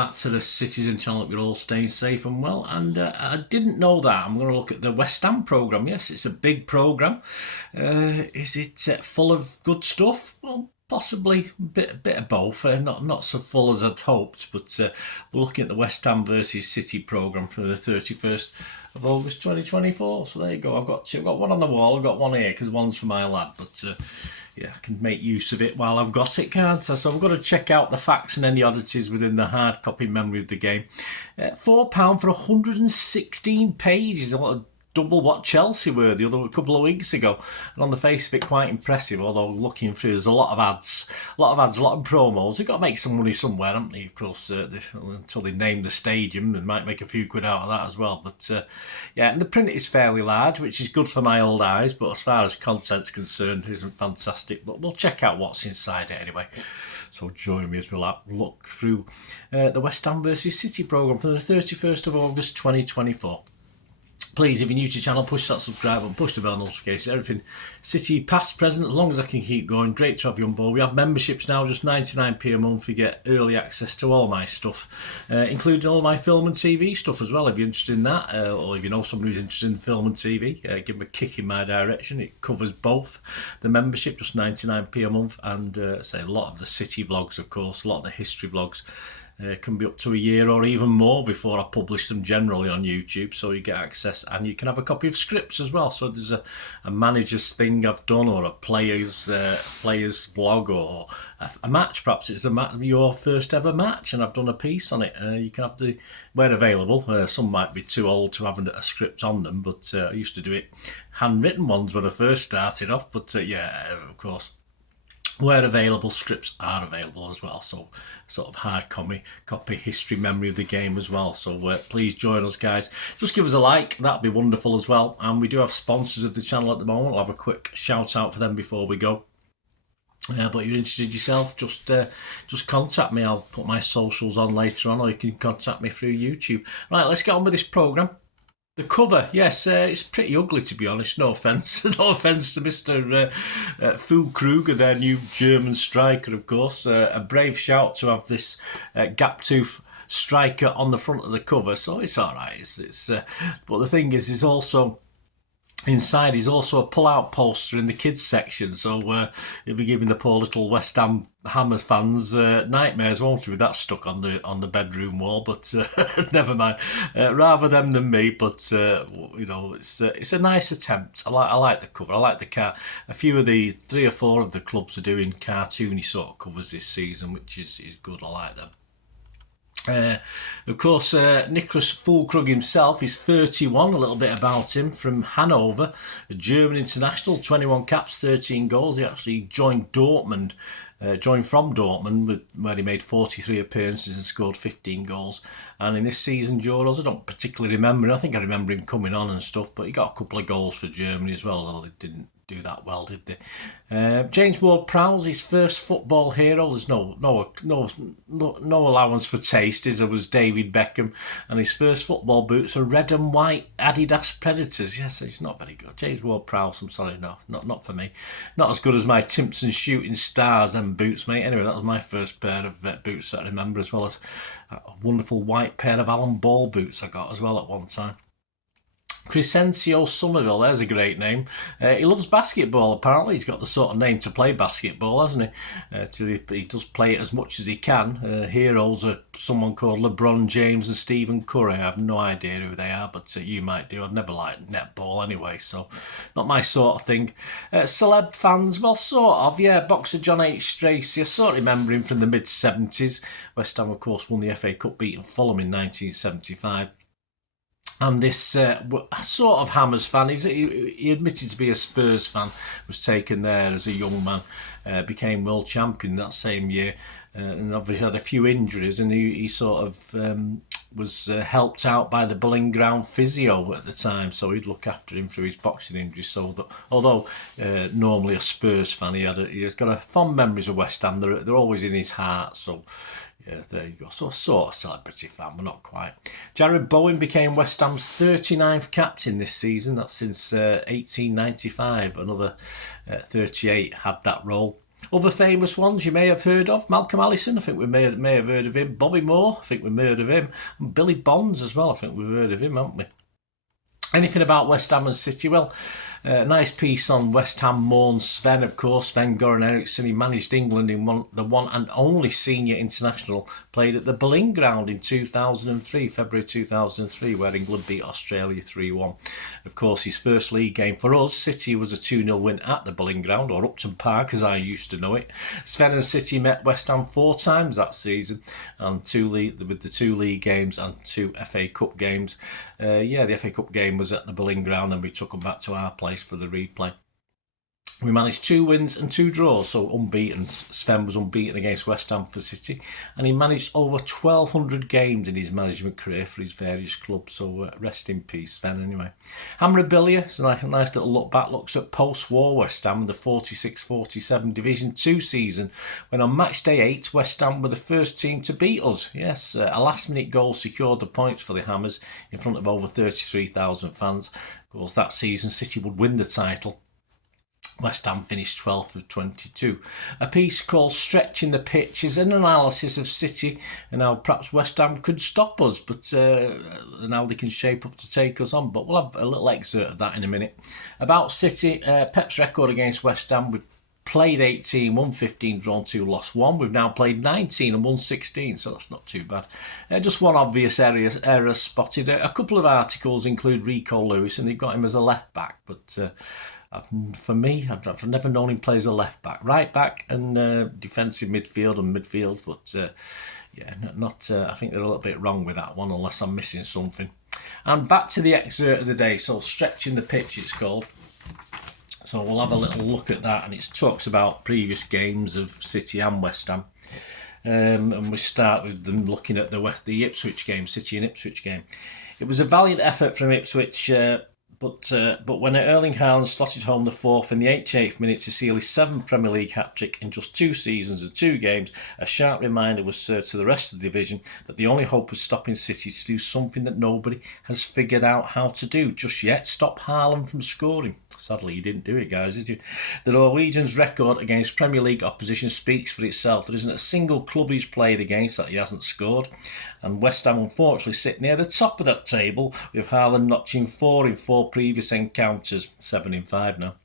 back to the Citizen channel. You're all staying safe and well. And I didn't know that. I'm going to look at the West Ham programme. Yes, it's a big programme. Is it full of good stuff? Well, possibly a bit of both. Not so full as I'd hoped, but we're looking at the West Ham versus City programme for the 31st of August 2024. So there you go. I've got one on the wall. I've got one here because one's for my lad, but yeah, I can make use of it while I've got it, can't I? So I've got to check out the facts and any oddities within the hard copy memory of the game. £4 for 116 pages. Double what Chelsea were a couple of weeks ago, and on the face of it, quite impressive. Although looking through, there's a lot of ads, a lot of promos. They've got to make some money somewhere, haven't they? Of course, until they name the stadium, they might make a few quid out of that as well. But yeah, and the print is fairly large, which is good for my old eyes. But as far as content's concerned, it isn't fantastic. But we'll check out what's inside it anyway. So join me as we'll look through the West Ham versus City programme for the 31st of August 2024. Please, if you're new to the channel, push that subscribe button, push the bell notifications, everything City, past, present, as long as I can keep going. Great to have you on board. We have memberships now, just 99p a month. You get early access to all my stuff, including all my film and TV stuff as well, if you're interested in that, or if you know somebody who's interested in film and TV, give them a kick in my direction. It covers both. The membership, just 99p a month, and say a lot of the City vlogs, of course, a lot of the history vlogs. Can be up to a year or even more before I publish them generally on YouTube, so you get access, and you can have a copy of scripts as well. So there's a manager's thing I've done, or a player's vlog, or a match. Perhaps it's your first ever match, and I've done a piece on it. You can have where available. Some might be too old to have a script on them, but I used to do it handwritten ones when I first started off. But yeah, of course, where available, scripts are available as well. So sort of hard copy history memory of the game as well. So please join us, guys. Just give us a like. That'd be wonderful as well. And we do have sponsors of the channel at the moment. I'll have a quick shout out for them before we go. But you're interested yourself, just contact me. I'll put my socials on later on, or you can contact me through YouTube. Right, let's get on with this programme. The cover, yes, it's pretty ugly, to be honest. No offence, no offence to Mr. Füllkrug, their new German striker, of course. A brave shout to have this gap-tooth striker on the front of the cover, so it's all right. But the thing is also inside is also a pull-out poster in the kids section, so he'll be giving the poor little West Ham Hammer fans nightmares, won't he, with that stuck on the bedroom wall? But never mind. Rather them than me, but you know, it's a nice attempt. I like the cover. I like the car. A few of the 3 or 4 of the clubs are doing cartoony sort of covers this season, which is good. I like them. Of course, Nicholas Füllkrug himself is 31, a little bit about him, from Hanover, a German international, 21 caps, 13 goals. He actually joined from Dortmund, where he made 43 appearances and scored 15 goals. And in this season, Euros, I don't particularly remember. I think I remember him coming on and stuff, but he got a couple of goals for Germany as well, although they didn't do that well, did they? James Ward-Prowse, his first football hero. There's no allowance for taste, as there was David Beckham, and his first football boots are red and white Adidas Predators. Yes, it's not very good. James Ward-Prowse, I'm sorry, no, not for me. Not as good as my Timpson Shooting Stars and boots, mate. Anyway, that was my first pair of boots that I remember, as well as a wonderful white pair of Alan Ball boots I got as well at one time. Crescencio Somerville, there's a great name. He loves basketball, apparently. He's got the sort of name to play basketball, hasn't he? He does play it as much as he can. Heroes are someone called LeBron James and Stephen Curry. I have no idea who they are, but you might do. I've never liked netball anyway, so not my sort of thing. Celeb fans, well, sort of, yeah. Boxer John H. Stracey, I sort of remember him from the mid-70s. West Ham, of course, won the FA Cup, beating Fulham in 1975. And this sort of Hammers fan, he admitted to be a Spurs fan, was taken there as a young man, became world champion that same year, and obviously had a few injuries, and he sort of was helped out by the Boleyn Ground physio at the time, so he'd look after him through his boxing injuries. So that, although normally a Spurs fan, he's got a fond memories of West Ham. They're always in his heart, so yeah, there you go. So sort of celebrity fan, but not quite. Jared Bowen became West Ham's 39th captain this season. That's since 1895. Another 38 had that role. Other famous ones you may have heard of: Malcolm Allison, I think we may have heard of him. Bobby Moore, I think we may have heard of him. And Billy Bonds as well, I think we've heard of him, haven't we? Anything about West Ham and City? Well, nice piece on West Ham mourns Sven, of course, Sven-Göran Eriksson. He managed England in the one and only senior international, played at the Boleyn Ground in 2003, February 2003, where England beat Australia 3-1. Of course, his first league game for us, City, was a 2-0 win at the Boleyn Ground, or Upton Park as I used to know it. Sven and City met West Ham 4 times that season, and with the 2 league games and 2 FA Cup games. The FA Cup game was at the Boleyn Ground, and we took them back to our place for the replay. We managed 2 wins and 2 draws, so unbeaten. Sven was unbeaten against West Ham for City, and he managed over 1,200 games in his management career for his various clubs, so rest in peace, Sven, anyway. Memorabilia, it's a nice little look back, looks at post-war West Ham, the 46-47 Division 2 season, when on match day 8, West Ham were the first team to beat us. Yes, a last-minute goal secured the points for the Hammers in front of over 33,000 fans. Of course, that season, City would win the title. West Ham finished 12th of 22. A piece called Stretching the Pitch is an analysis of City and how perhaps West Ham could stop us, but and how they can shape up to take us on. But we'll have a little excerpt of that in a minute. About City, Pep's record against West Ham: we've played 18, won 15, drawn 2, lost 1. We've now played 19 and won 16, so that's not too bad. Just one obvious error spotted. A couple of articles include Rico Lewis, and they've got him as a left back, but for me, I've never known him play as a left back, right back, and defensive midfield and midfield. But I think they're a little bit wrong with that one, unless I'm missing something. And back to the excerpt of the day. So, Stretching the Pitch, it's called. So we'll have a little look at that, and it talks about previous games of City and West Ham. And we start with them looking at the Ipswich game, City and Ipswich game. It was a valiant effort from Ipswich. But when Erling Haaland slotted home the 4th in the 88th minute to seal his 7th Premier League hat-trick in just 2 seasons and 2 games, a sharp reminder was served to the rest of the division that the only hope of stopping City is to do something that nobody has figured out how to do just yet: stop Haaland from scoring. Sadly, you didn't do it, guys, did you? The Norwegian's record against Premier League opposition speaks for itself. There isn't a single club he's played against that he hasn't scored. And West Ham, unfortunately, sit near the top of that table, with Haaland notching 4 in 4 previous encounters, 7 in 5 now.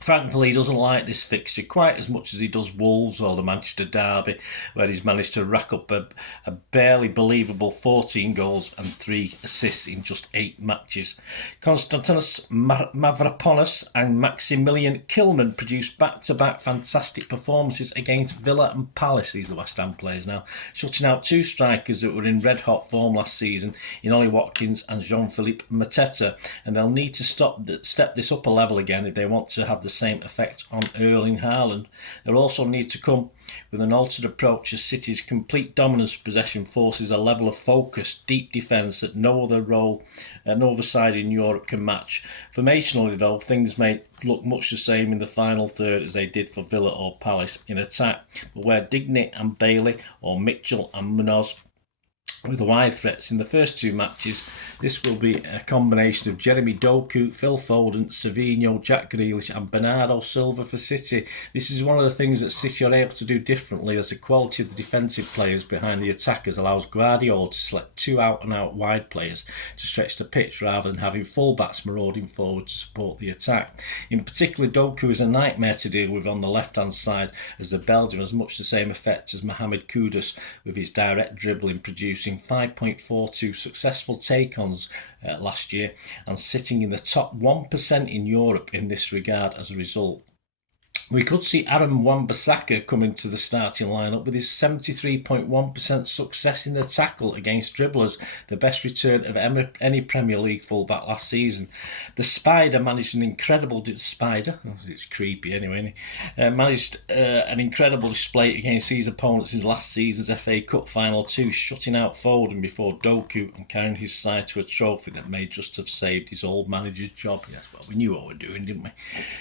Thankfully, he doesn't like this fixture quite as much as he does Wolves or the Manchester Derby, where he's managed to rack up a barely believable 14 goals and 3 assists in just 8 matches. Konstantinos Mavropanos and Maximilian Kilman produced back-to-back fantastic performances against Villa and Palace. These are West Ham players now, shutting out 2 strikers that were in red-hot form last season in Ollie Watkins and Jean-Philippe Mateta, and they'll need to step this up a level again if they want to have the same effect on Erling Haaland. They'll also need to come with an altered approach, as City's complete dominance of possession forces a level of focus, deep defence that no other side in Europe can match. Formationally, though, things may look much the same in the final third as they did for Villa or Palace. In attack, but where Digne and Bailey or Mitchell and Munoz with the wide threats in the first 2 matches, this will be a combination of Jeremy Doku, Phil Foden, Savinho, Jack Grealish and Bernardo Silva for City. This is one of the things that City are able to do differently, as the quality of the defensive players behind the attackers allows Guardiola to select 2 out-and-out wide players to stretch the pitch, rather than having full-backs marauding forward to support the attack. In particular, Doku is a nightmare to deal with on the left-hand side, as the Belgian has much the same effect as Mohamed Kudus, with his direct dribbling producing 5.42 successful take-ons last year, and sitting in the top 1% in Europe in this regard as a result. We could see Aaron Wan-Bissaka come into the starting lineup with his 73.1% success in the tackle against dribblers, the best return of any Premier League fullback last season. The Spider managed an incredible it's creepy anyway, managed an incredible display against his opponents in last season's FA Cup final too, shutting out Foden before Doku and carrying his side to a trophy that may just have saved his old manager's job. Yes, well, we knew what we were doing, didn't we?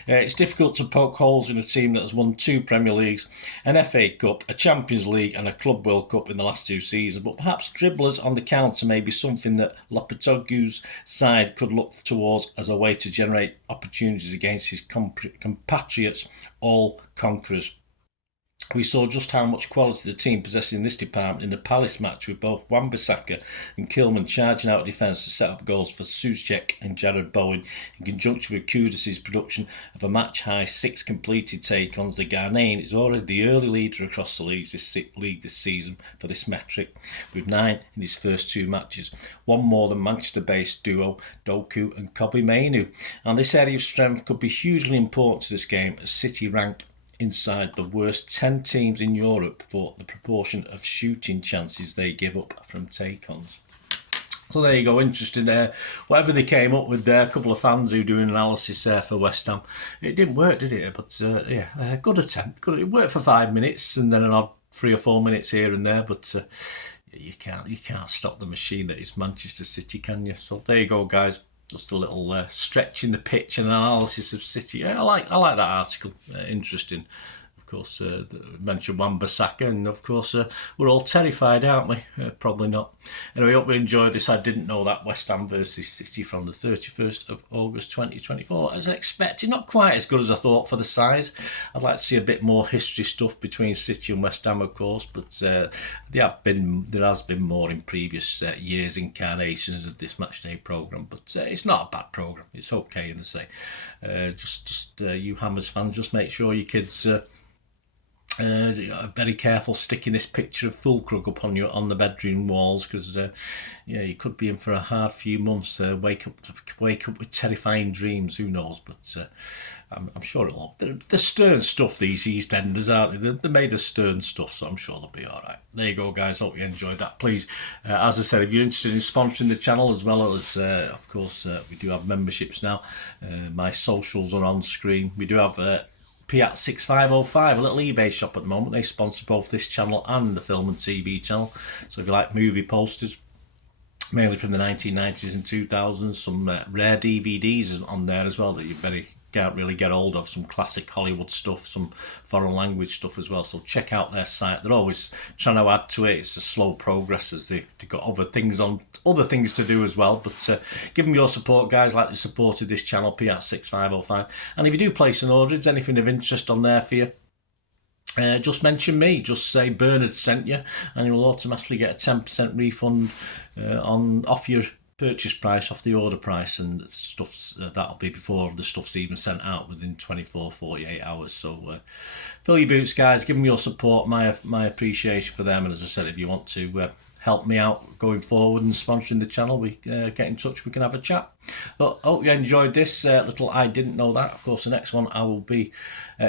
It's difficult to poke holes in a team that has won 2 Premier Leagues, an FA Cup, a Champions League and a Club World Cup in the last 2 seasons, but perhaps dribblers on the counter may be something that Lopetegui's side could look towards as a way to generate opportunities against his compatriots, all conquerors. We saw just how much quality the team possessed in this department in the Palace match, with both Wan-Bissaka and Kilman charging out of defence to set up goals for Souček and Jared Bowen, in conjunction with Kudus' production of a match-high 6 completed take-ons. The Ghanaian is already the early leader across the league this season for this metric, with 9 in his first 2 matches, one more than Manchester-based duo Doku and Kobe Mainu. And this area of strength could be hugely important to this game, as City rank inside the worst 10 teams in Europe for the proportion of shooting chances they give up from take-ons. So there you go, interesting there. Whatever they came up with there, a couple of fans who do an analysis there for West Ham. It didn't work, did it? But good attempt. It worked for 5 minutes and then an odd 3 or 4 minutes here and there. But you can't stop the machine that is Manchester City, can you? So there you go, guys. Just a little stretch in the pitch and an analysis of City. Yeah, I like that article. Interesting. Of course, mentioned Wan-Bissaka, and of course, we're all terrified, aren't we? Probably not. Anyway, hope you enjoyed this. I didn't know that. West Ham versus City from the 31st of August 2024. As expected, not quite as good as I thought for the size. I'd like to see a bit more history stuff between City and West Ham, of course, but there has been more in previous years' incarnations of this matchday programme. But it's not a bad programme. It's okay, as I say. Just you Hammers fans, just make sure your kids. Very careful sticking this picture of Fulkrug up on the bedroom walls, because you could be in for a hard few months. Wake up with terrifying dreams. Who knows? But I'm sure it'll. They're stern stuff, these EastEnders, aren't they? They're made of stern stuff, so I'm sure they'll be all right. There you go, guys. Hope you enjoyed that. Please, as I said, if you're interested in sponsoring the channel, as well as, of course, we do have memberships now. My socials are on screen. We do have. Piat 6505, a little eBay shop at the moment. They sponsor both this channel and the film and TV channel. So if you like movie posters, mainly from the 1990s and 2000s, some rare DVDs on there as well that you can't really get hold of, some classic Hollywood stuff, some foreign language stuff as well. So check out their site. They're always trying to add to it. It's a slow progress as they've got other things to do as well. But give them your support, guys, like they supported this channel, Piat 6505. And if you do place an order, if there's anything of interest on there for you, just mention me. Just say Bernard sent you, and you'll automatically get a 10% refund off your purchase price, off the order price, and stuff that'll be before the stuff's even sent out, within 48 hours. So fill your boots, guys. Give them your support, my appreciation for them. And as I said, if you want to help me out going forward and sponsoring the channel, we get in touch, we can have a chat. But hope you enjoyed this little I didn't know that. Of course, the next one I will be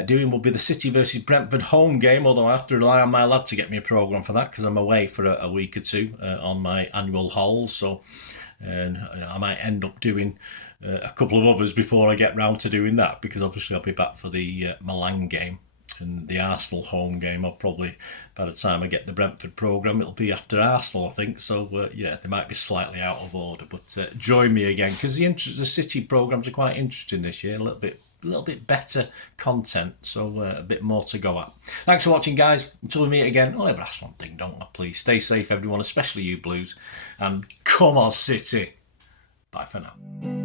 doing will be the City versus Brentford home game, although I have to rely on my lad to get me a programme for that, because I'm away for a week or two on my annual hauls. So and I might end up doing a couple of others before I get round to doing that, because obviously I'll be back for the Milan game and the Arsenal home game. I'll probably, by the time I get the Brentford programme, it'll be after Arsenal, I think. So they might be slightly out of order, but join me again, because the City programmes are quite interesting this year. A little bit better content, so a bit more to go at. Thanks for watching, guys. Until we meet again, I'll ever ask one thing, don't I? Please stay safe, everyone, especially you Blues, and come on, City. Bye for now.